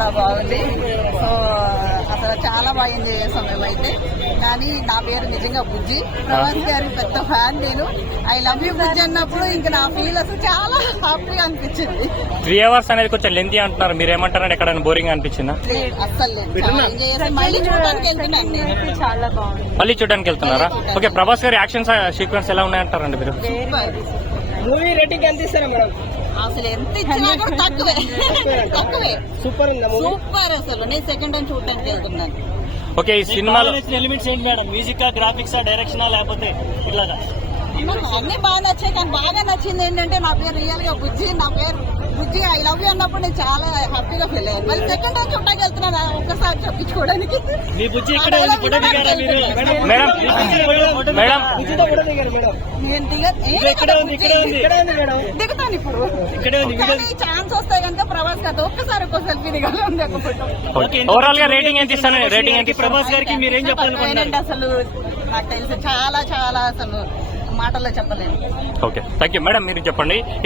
చాలా బాగుంది. సో అసలు చాలా బాగా ఎంజాయ్ చేస్తాం మేమైతే. కానీ నా పేరు నిజంగా బుజ్జి, ప్రభాస్ గారి పెద్ద ఫ్యాన్ నేను. ఐ లవ్ యూ బుజ్జి అన్నప్పుడు ఇంకా నా ఫీల్ అసలు చాలా హ్యాపీగా అనిపించింది. 3 hours అనేది కొంచెం లెంతీ అంటున్నారు, మీరు ఏమంటారంటే ఎక్కడైనా బోరింగ్ అనిపించిందా? అస్సలు లేదు, చాలా ఎంజాయ్ చేస్తాం. మళ్ళీ చూడడానికి వెళ్తున్నాను నేను. చాలా బాగుంది. మళ్ళీ చూడడానికి వెళ్తున్నారా? ఓకే, ప్రభాస్ గారి యాక్షన్ సీక్వెన్స్ ఎలా ఉన్నాయంటారండి మీరు? మూవీ రేటింగ్ ఎంత ఇస్తారా మేడం? అసలు ఎంత ఇచ్చినా కూడా తక్కువే. తక్కువే. సూపర్ ఉందా మూవీ? సూపర్. అసలు నేను సెకండ్ టైం చూడడానికి వెళ్తున్నాను. ఓకే, ఈ సినిమాలో ఎలిమెంట్స్ ఏంటి మేడం? మ్యూజిక్, గ్రాఫిక్స్, డైరెక్షన్ లేకపోతే ఇట్లాగా? అన్ని బాగా నచ్చాయి. కానీ బాగా నచ్చింది ఏంటంటే నా పేరు రియల్ గా బుజ్జి, నా పేరు బుజ్జి, ఐ లవ్ యూ అన్నప్పుడు నేను చాలా హ్యాపీగా ఫీల్ అయ్యాను. మళ్ళీ సెకండ్ టైం చూడడానికి వెళ్తున్నాను ఒక్కసారి చెప్పించుకోవడానికి. మీ బుజ్జి ఇక్కడే ఉంది, ఫోటో దిగారా మీరు? మేడం మేడం బుజ్జితో ఫోటో దిగారు మేడం? నేను ఇక్కడే ఉంది మేడం. దిగుతాను ఇప్పుడు. ఇక్కడే ఉంది. కానీ ఛాన్స్ వస్తే కనుక ప్రభాస్ గారితో ఒక్కసారి ఒక్క సెల్ఫీ దిగాలి ఒక ఫోటో. ఓవరాల్ గా రేటింగ్ ఎంత ఇస్తాను? రేటింగ్ ఎంత ఇస్తారు? ప్రభాస్ గారికి మీరు ఏం చెప్పాలనుకుంటున్నారు? అసలు నాకు తెలిసి చాలా చాలా అసలు మాటల్లో చెప్పలేను. Okay, thank you madam. మీరు చెప్పండి.